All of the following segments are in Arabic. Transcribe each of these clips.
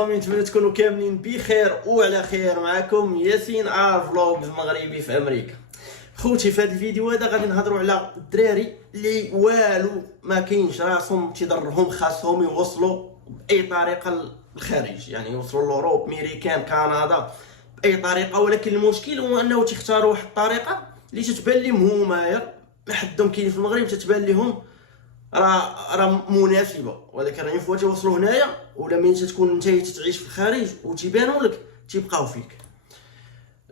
اخويا نتمنى تكونوا كاملين بخير وعلى خير. معكم ياسين فلوجز مغربي في امريكا. خوتي في هذا الفيديو هذا غادي نهضروا على الدراري اللي والو ما كاينش راسهم تيضرهم، خاصهم يوصلوا باي طريقه للخارج، يعني يوصلوا لاوروب، ميريكان، كندا، باي طريقه. ولكن المشكل هو انه تختاروا واحد الطريقه اللي تتبان لهم هما حدهم كاين في المغرب، تتبان لهم راه مناسبه، ولكن راه فوا توصلوا هنايا ولا ملي تكون انت تتعيش في الخارج وتيبانوا لك تيبقاو فيك.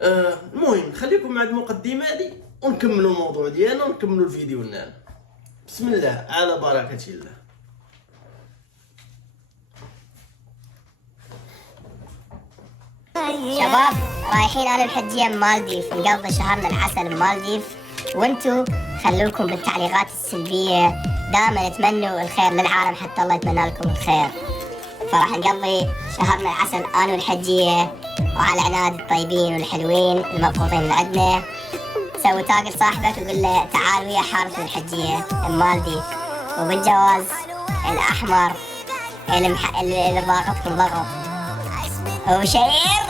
المهم خليكم مع المقدمه هذه ونكملوا الموضوع ديالنا ونكملوا الفيديو ديالنا. بسم الله على بركه الله. شباب رايحين على الحجية مالديف، نقضي شهرنا العسل بمالديف، وانتو خلوكم بالتعليقات السلبية، دائما اتمنوا الخير للعالم حتى الله يتمنى لكم الخير. فراح نقضي شهرنا العسل انا والحجية وعلى عناد الطيبين والحلوين المبسوطين اللي عندنا. سوي تاج لصاحبك وقول له تعال ويا حارس الحجية مالديف، وبالجواز الاحمر اللي ضاغطكم ضغط وشعير.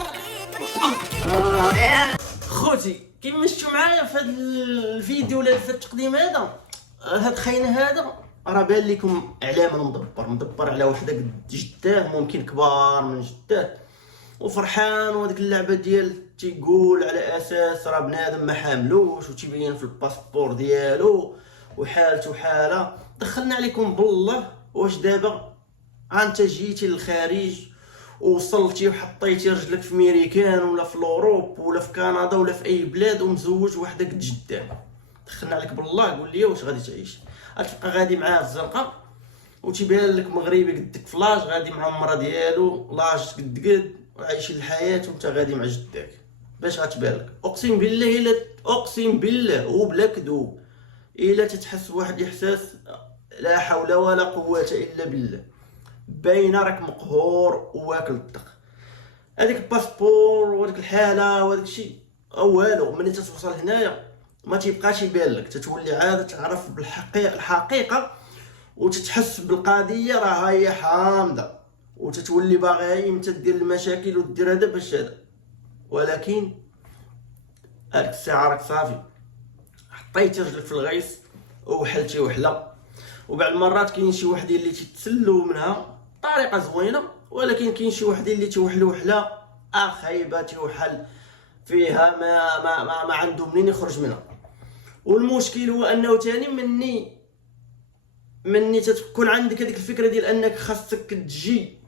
خوتي كيما شفتوا معايا في هذا الفيديو ولا في التقديم هذا، هاد خاين هذا راه بان لكم علامه مدبر على وحده قد جداه، ممكن كبار من جداه، وفرحان. وهذيك اللعبه ديال تيقول على اساس راه بنادم ما حاملوش وتيبين في الباسبور ديالو وحالته حاله. دخلنا عليكم بالله، واش دابا انت جيتي للخارج ووصلتي وحطيتي رجلك في ميريكان ولا في الاوروب ولا في كندا ولا في اي بلاد ومزوج وحده قد جداه، دخلنا عليك بالله قول لي واش غادي تعيش؟ غتبقى غادي معاه في الزنقه وتيبان لك مغربي قدك فلاش غادي مع المرا ديالو لاج قد وعايشين الحياه وانت غادي مع جداك؟ باش غتبان لك؟ اقسم بالله الا اقسم بالله وبلا كذوب الا تتحس بواحد الاحساس لا حول ولا قوه الا بالله، باينه راك مقهور وواكل الدق. هذيك الباسبور وهذيك الحاله وهذاك الشيء والو، ملي توصل هنايا ما تيبقاش يبان لك، تتولي عاد تعرف الحقيقه وتتحس بالقضيه راه هي حامضه، وتتولي باغي انت دير المشاكل ودير هذا باش هذا. ولكن هذيك الساعه راك صافي حطيتي رجلك في الغيص وحلتي وحله. وبعض المرات كاين شي وحدين اللي تتسلوا منها طريقه زوينه، ولكن كاين شي وحدين اللي توحلوا وحله خايبه توحل فيها ما عنده منين يخرج منها. والمشكل هو انه ثاني مني تكون عندك هذيك الفكره ديال انك خاصك تجي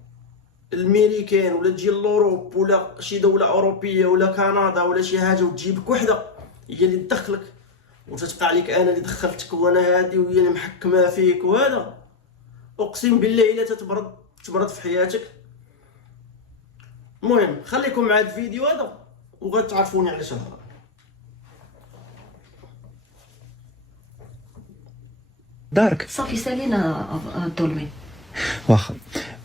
الميريكان ولا تجي لوروب ولا شي دوله اوروبيه ولا كندا ولا شي حاجه وتجيبك وحده هي اللي تدخلك، وتتبقى عليك انا اللي دخلتك وانا هادي وهي اللي محكمه فيك وهذا. اقسم بالله الا تبرد في حياتك. المهم خليكم مع الفيديو هذا وغتعرفوني علاش هضر. دارك صافي سالينا الظلمي. واخا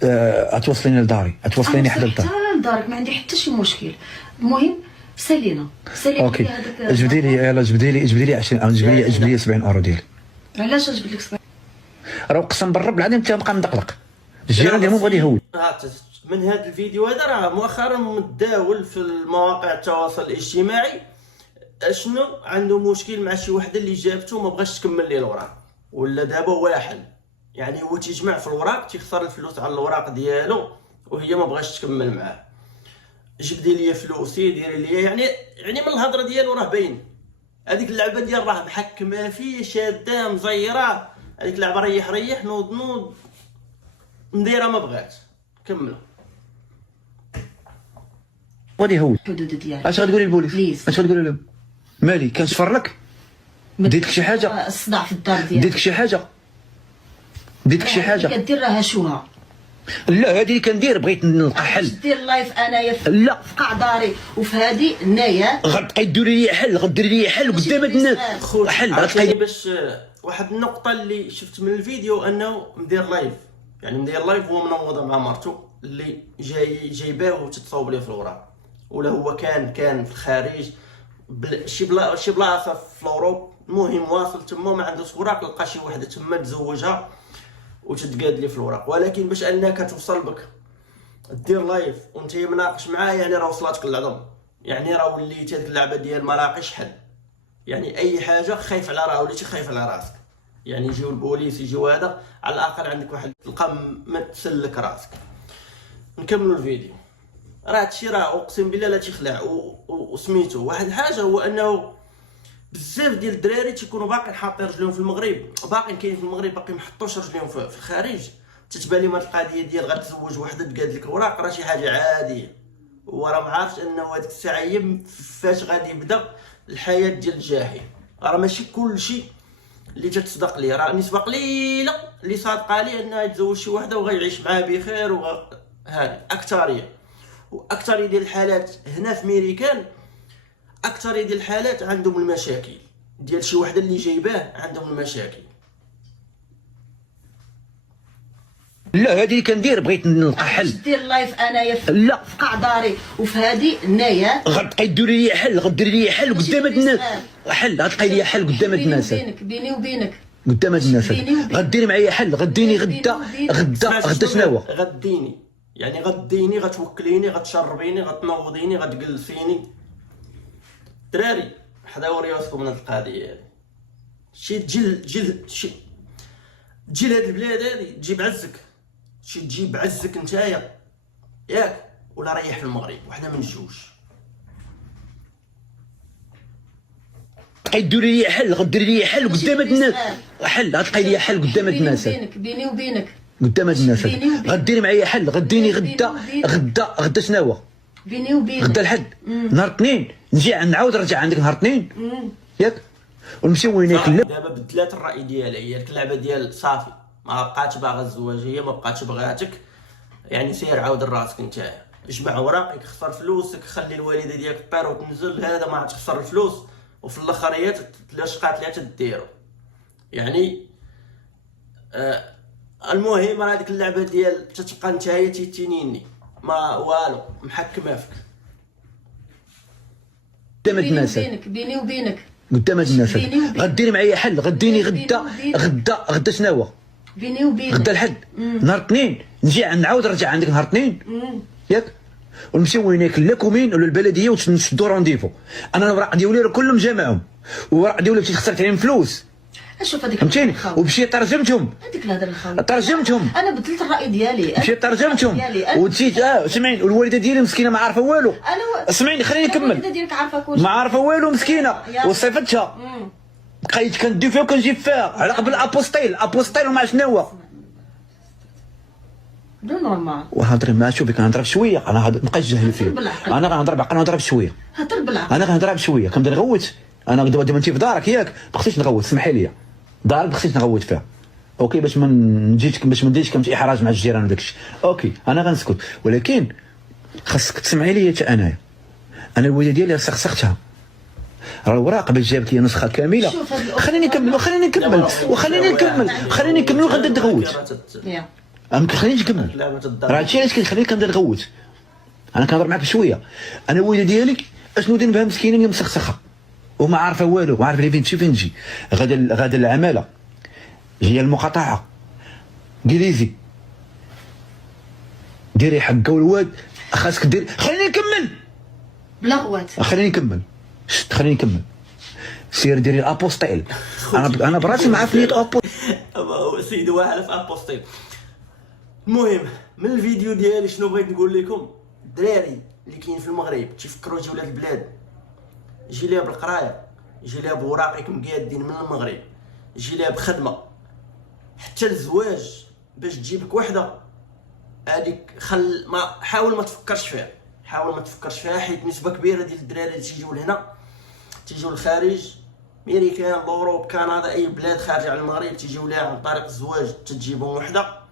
اتوصليني لداري، اتوصليني حدا لداري. حتى لدارك ما عندي حتى شي مشكل. المهم سالينا اوكي جبدي لي يلا جبدي لي 20 جبدي لي 70 اورو ديالي. علاش نجبد لك 70؟ راه قسم بالرب العظيم تبقى مدقلق الجيران ديالهم غادي يهول. من هذا الفيديو هذا راه مؤخرا متداول في المواقع التواصل الاجتماعي شنو عنده مشكل مع شي وحده اللي جابته وما بغاش تكمل ليه الوراق، ولا دابا واحد يعني هو تيجمع في الوراق تيخسر الفلوس على الوراق ديالو وهي ما بغاش تكمل معاه. جبدي لي فلوسي ديري لي يعني من الهضره ديالو راه باين هذيك اللعبه ديال راه محكمه فيه شاده مزيره. هذيك اللعبه ريح نوض مديره ما بغات كملوا غادي يهول. الحدود ديالك اش غتقولي للبوليس؟ اش غتقولي لهم؟ مالي كنشفر لك؟ ديتك شي حاجه؟ الصداع في الدار ديالك ديتك شي حاجه؟ كدير راه هشوها. لا هذه اللي كندير بغيت نلقى حل. دير لايف انايا لا في قاع داري وفي هذه هنايا غتبقاي ديري لي حل قدام هاد الناس. حل غتبقاي باش واحد النقطه اللي شفت من الفيديو انه مدير لايف، يعني مدير لايف هو منوضه مع مرته اللي جايباه وتتصاوب ليه في الوراق، ولا هو كان في الخارج شي بلاصه في الاوروب. المهم واصل تما ما عندوش وراق، لقى شي وحده تما تزوجها وتتقاد لي في الوراق. ولكن باش انك توصل بك دير لايف وانت مناقش معاه، يعني راه وصلاتك العظم، يعني راه وليتي هذيك اللعبه ديال ما لاقيش حل. يعني اي حاجه خايف على راه وليتي خايف على راسك، يعني يجيو البوليس يجيو هذا، على الاقل عندك واحد تلقى ما تسلك راسك. نكملوا الفيديو. راه هادشي راه اقسم بالله لا تيخلع. وسميتو واحد الحاجه هو انه بزاف ديال الدراري تيكونوا باقيين حاطين رجليهم في المغرب، باقيين كاين في المغرب باقي ما حطوش رجليهم في الخارج. تتبان لهم هاد القضيه ديال غتزوج وحده تقاد لك الوراق راه شي حاجه عاديه، وراه ما عارفش انه هذيك الساعه هي فاش غادي يبدا الحياه ديال الجاحي. راه ماشي كلشي اللي تتصدق ليه، راه نسبه قليله اللي صادقه ليه انه يتزوج شي وحده وغيعيش معاها بخير هذه اكثريه. واكثريه ديال الحالات هنا في ميريكان، اكثريه ديال الحالات عندهم المشاكل ديال شي وحده اللي جايباه، عندهم المشاكل. لا هذه كندير بغيت نلقى حل. دير لايف انايا لا في قاع داري وفي هذه هنايا غتبقاي ديري لي حل، غديري لي حل قدام هاد الناس. حل غتلقاي لي حل قدام هاد الناس، بيني وبينك قدام هاد الناس. غديري معايا حل، غديني غدا شنو غديني، يعني غديني، غتوكليني، غتشربيني، غتنوضيني، غتجلسيني. دراري حداو رياسكم من هاد القضيه هادي. شي تجي لهاد البلاد هادي تجيب عزك، شي تجيب عزك نتايا ياك، ولا ريح في المغرب، وحده من الجوج. غديري لي حل، غديري لي حل قدام هاد الناس. حل غتلقاي لي حل قدام هاد الناس، بيني وبينك قدام هاد الناس. غديري معايا حل، غديني غدا شنو بيني وبينك غدا الحد نهار اثنين نجي نعاود نرجع عندك نهار اثنين ياك، ونمشي وين ياكل. دابا بدلات الراي ديالها، هي ديك اللعبه ديال صافي ما بقاتش باغا الزواجيه، ما بقاتش بغاتك، يعني سير عاود راسك نتايا، اجمع اوراقك، خسر فلوسك، خلي الوالده ديالك طير وتنزل، هذا ما عاد تخسر الفلوس، وفي الاخر هي تلاشقات ليها تديرو. يعني المهم راه هذيك اللعبه ديال تتبقى نتايا تيتينيني ما والو محكمه فيك قدام هاد الناس، بيني وبينك قدام هاد الناس. غديري معايا حل، غديني غدا شنو بيني وبينك غدا الحد نهار اثنين نجي نعاود نرجع عندك نهار اثنين ياك، ونمشيو وين ياكل، لا كومين ولا البلديه، ونشدو رانديفو. انا الوراق ديالي راه كلهم جامعهم، والوراق ديالي مشيت خسرت عليهم فلوس، شوف هذيك فهمتيني، ومشيت ترجمتهم، هذيك الهضره الخاويه ترجمتهم، انا بدلت الراي ديالي، مشيت ترجمتهم وجيت سمعيني. والوالده ديالي مسكينه ما عارفه والو، سمعيني خليني نكمل. الوالده ديالك عارفه كلشي، ما عارفه والو مسكينه، وصيفتها بقيت كندير فيها وكنجيب فيها على قبل الابوستيل وما شنو هو. دو نورمال وهضري معاه، شوفي كنهضر بشويه، انا مابقاش جاهل فيه، انا غنهضر بعقل، نهضر بشويه، هضر بالعقل، انا غنهضر بشويه، كنبدا نغوت. انا دابا انت في دارك ياك، ما خصنيش نغوت، سمحي لي، دارك ما خصنيش نغوت فيها، اوكي، باش ما نديرش كم احراج مع الجيران وداك الشيء، اوكي انا غنسكت. ولكن خاصك تسمعي لي حتى انايا، انا الوالده ديالي سخسختها، راه الوراق باش جابت لي نسخه كامله. خليني نكمل وغنبدا نغوت، خليني نكمل. راه هادشي علاش كيخليني كنبدا نغوت، انا كنهضر معاك بشويه. انا الوالده ديالي اشنو دير بها مسكينه اللي مسخسخه وما عارفه والو، ما عارفه فين تمشي فين تجي. غادا العماله هي المقاطعه، ديريزي ديري حقه والواد، خاصك دير. خليني نكمل بلا غوات، خليني نكمل. سير ديري الابوستيل، انا براسي ما عارف نيت سيدي واحد في ابوستيل. المهم من الفيديو ديالي شنو بغيت نقول لكم، الدراري اللي كاين في المغرب تيفكروا يجيو لهاد البلاد، يجي ليها بالقرايه، يجي ليها بوراقك مقادين من المغرب، يجي ليها بخدمه، حتى الزواج باش تجيب لك وحده هذيك حاول ما تفكرش فيها، حيت نسبه كبيره ديال الدراري اللي تيجيو لهنا تيجيو للخارج، ميريكان، اوروب، كندا، اي بلاد خارجه على المغرب تيجيو ليها عن طريق الزواج، تجيبهم وحده،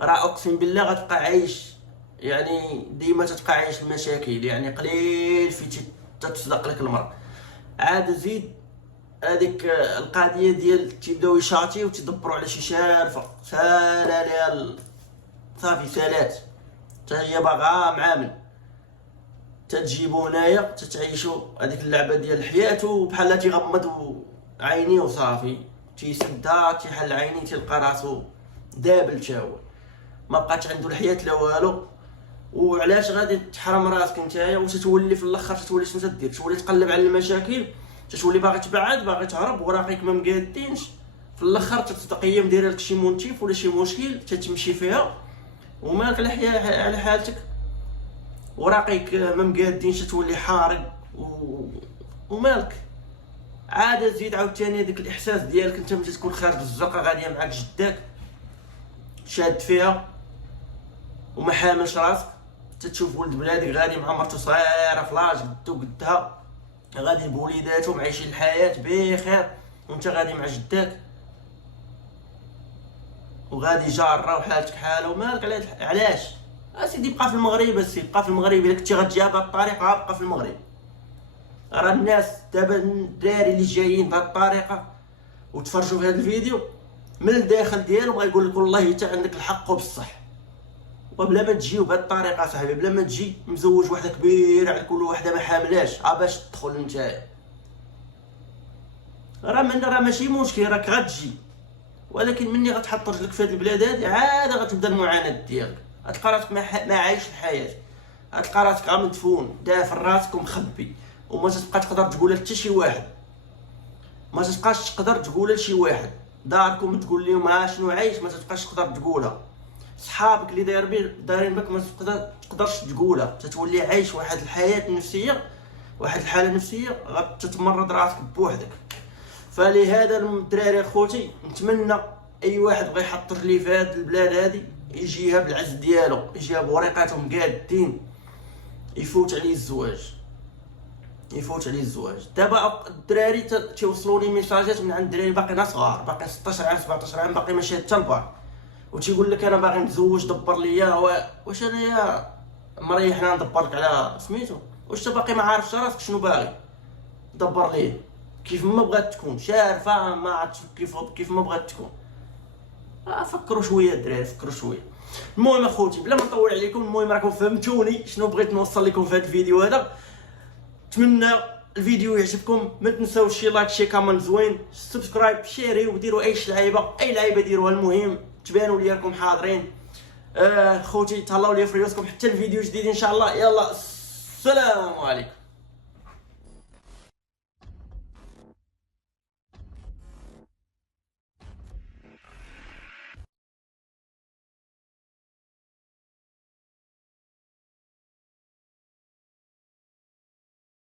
راه اقسم بالله غتبقى عايش، يعني ديما تتبقى عايش المشاكل، يعني قليل في تتصدق لك المرأة. عاد زيد هذيك القضيه ديال تيبداو يشاطيو وتدبروا على شي شارفه سالا ليها صافي سالات، حتى هي باغا معامل، تتجيبو هنايا تتعيشوا هذيك اللعبه ديال الحياه، وبحال تيغمض عينيه وصافي، تيسدها تيحل عينيه تلقى راسو دابل تا هو. ما بقاتش عنده الحياه لا والو. وعلاش غادي تحرم راسك نتايا وتتولي في الاخر تتولي شنو تدير؟ تولي تقلب على المشاكل، تتولي باغي تبعد، باغي تهرب، وراقيك ما مقادينش. في الاخر تتقيم دايره لك شي مونتيف ولا شي مشكل تتمشي فيها ومالك على حالتك، وراقيك ما مقادينش تولي حارق ومالك. عاد تزيد عاوتاني هذاك الاحساس ديالك انت ملي تكون خارج الزنقه غاديه معاك جداك شاد فيها وما حاملش راسك، تتشوف ولد بلادك غادي مع مرتو صغيره في لاج قدو قدها، غادي بوليداتهم عايشين الحياه بخير، وانت غادي مع جداك وغادي جاره وحالتك حاله ومالك. علاش اسيدي بقى في المغرب؟ اسيدي بقى في المغرب. الا كنتي غتجيها بهاد الطريقه بقى في المغرب. راه الناس دابا الدراري اللي جايين بهاد الطريقه وتفرجوا في هذا الفيديو من الداخل ديالهم غايقول لك والله انت عندك الحق وبصح. وبلا ما تجيو بهاد الطريقه صاحبي، بلا ما تجي مزوج وحده كبيره على كل وحده ما حاملاش باش تدخل نتايا، راه ماشي مشكل، راك غتجي. ولكن مني غتحط رجلك في هاد البلاد هادي عاد غتبدا المعاناه ديالك، غتلقى راسك ما عايش الحياه، غتلقى راسك مدفون دافن راسك ومخبي، وما تبقى تقدر تقولها حتى شي واحد، ما تبقاش تقدر تقولها لشي واحد. داركم تقول لهم شنو عايش ما تبقاش تقدر تقولها. صحابك اللي دايرين بك ما تقدرش تقولها، تتولي عايش واحد الحياه النفسيه، واحد الحاله نفسيه غتتمرض راسك بوحدك. فلهذا الدراري اخوتي نتمنى اي واحد بغى يحط رجليه في هاد البلاد هادي يجيها بالعز ديالو، يجيها بوريقاتهم قادين، يفوت عليه الزواج، يفوت عليه الزواج. دابا الدراري تيوصلوا لي ميساجات من عند الدراري باقيين صغار، باقي 16 عام 17 عام، باقي ماشي حتى البار، وتيقول لك انا باغي نتزوج دبر ليا. واش انا يا مريحنا ندبر لك على سميتو؟ واش انت باقي ما عارفش راسك شنو باغي دبر ليه؟ كيف ما بغات تكون شارفه ما عرفتش كيف ما بغات تكون. فكروا شويه الدراري، فكروا شويه. المهم اخوتي بلا ما نطول عليكم، المهم راكم فهمتوني شنو بغيت نوصل لكم في هذا الفيديو هذا. نتمنى الفيديو يعجبكم، ما تنساوش شي لايك شي كومنت زوين، سبسكرايب شيري، وديروا اي لعيبه ديروها، المهم تبانوا لي راكم حاضرين. خوتي تهلاو لي في ريوسكم حتى الفيديو جديد ان شاء الله. يلا السلام عليكم.